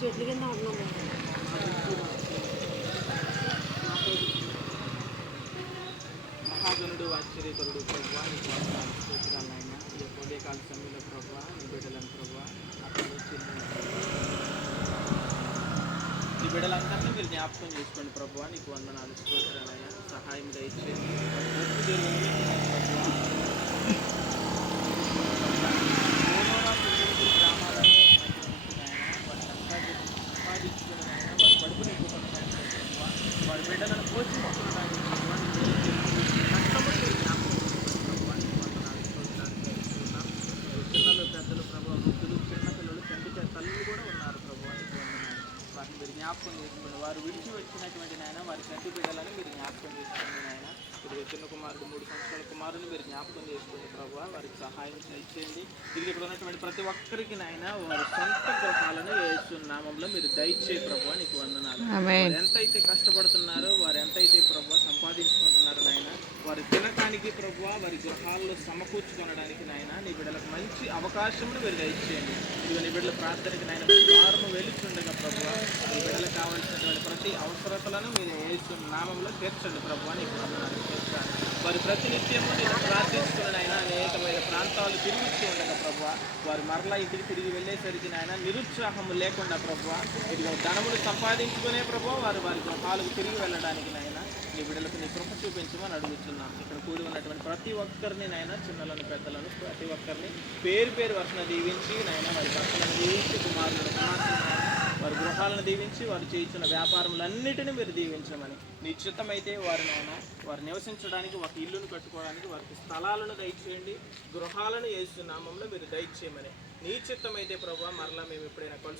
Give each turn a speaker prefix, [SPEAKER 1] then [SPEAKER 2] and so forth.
[SPEAKER 1] చెట్లు కింద ఉంటున్నాం
[SPEAKER 2] మహాజనుడు ఆశ్చర్యకరుడు ప్రభా నీ కోసం స్తోత్రాలు ఆయన ఈ యొక్క ఉదయకాల సమయంలో ప్రభా బిడ్డలను ప్రభా అక్కడ చిన్న బిడ్డలందరినీ మీరు జ్ఞాపకం చేసుకోండి ప్రభు నీకు వందనాలు. స్తోత్రాలు నాయన సహాయం దయచేసి. వారి బిడ్డలను సంపాదించుకుని నాయన, వారి కడుపు నింపుకుని నాయన, ప్రభువా. వారి బిడ్డలను పోషించుకుని నాయన, ప్రభువా, నీ బిడ్డలు చేస్తున్న కష్టపడి మీరు జ్ఞాపకం చేసుకోండి ప్రభువా. నీకు వందనాలు, స్తోత్రాలు చెల్లిస్తున్నాం. పిల్లలు పెద్దలు ప్రభావ వృద్ధులు చిన్న పిల్లలు తండ్రి చే- తల్లులు కూడా ఉన్నారు ప్రభావ నీకు వందనాలు. వారిని మీరు జ్ఞాపకం చేసుకోండి వారు విడిచి వచ్చినటువంటి నాయన వారి తండ్రి బిడ్డలను మీరు జ్ఞాపకం చేసుకోండి నాయన. ఇదిగో చిన్న కుమారుడు మూడు సంవత్సరాల కుమారుని మీరు జ్ఞాపకం చేసుకోండి ప్రభావ వారికి సహాయం చేయండి. ఇది ఇక్కడ ఉన్నటువంటి ప్రతి ఒక్కరికి నాయన వారి సొంత దయచే ప్రభావ నీకు వందనాలు. వారు ఎంతైతే కష్టపడుతున్నారో వారు ఎంతైతే ప్రభావ సంపాదించుకుంటున్నారో నాయన వారి తినటానికి ప్రభావ వారి గృహాల్లో సమకూర్చుకొనడానికి నాయన నీ బిడ్డలకు మంచి అవకాశమును మీరు దయచేయండి. ఇదిగో నీ బిడ్డల ప్రార్థనకి నాయన వారము వెలుచుండగా ప్రభువ నీ బిడ్డలకు కావాల్సినటువంటి ప్రతి అవసరతలను మీరు వేసు నామంలో తీర్చండి. ప్రభు నీకు వందనాలు. వారి ప్రతినిత్యము నేను ప్రార్థించుకుని ఆయన అనేకమైన ప్రాంతాలు తిరుగుతూ ఉండగా ప్రభు వారు మరలా ఇంటికి తిరిగి వెళ్ళేసరికి నాయన నిరుత్సాహము లేకుండా ప్రభు ఇదిగో ధనములు సంపాదించుకునే ప్రభు వారు వారి గృహాలకు తిరిగి వెళ్ళడానికి నాయన నీ బిడ్డలకు నీ కృప చూపించమని అడుగుతున్నాను ఇక్కడ కూడి ఉన్నటువంటి ప్రతి ఒక్కరిని నాయన చిన్నలను పెద్దలను ప్రతి ఒక్కరిని పేరు పేరు వర్షన దీవించి నాయన వారి భర్తలను దీవించి కుమారులను కుమార్తెలను వారి గృహాలను దీవించి వారు చేయించిన వ్యాపారములన్నిటిని మీరు దీవించమని. నిశ్చితమైతే చిత్తమైతే వారి నాయన వారు నివసించడానికి ఒక ఇల్లును కట్టుకోవడానికి వారికి స్థలాలను దయచేయండి. గృహాలను వేస్తున్నామంలో మీరు దయచేయమని. నిశ్చితమైతే ప్రభు ప్రభావ మరలా మేము ఎప్పుడైనా కలుసు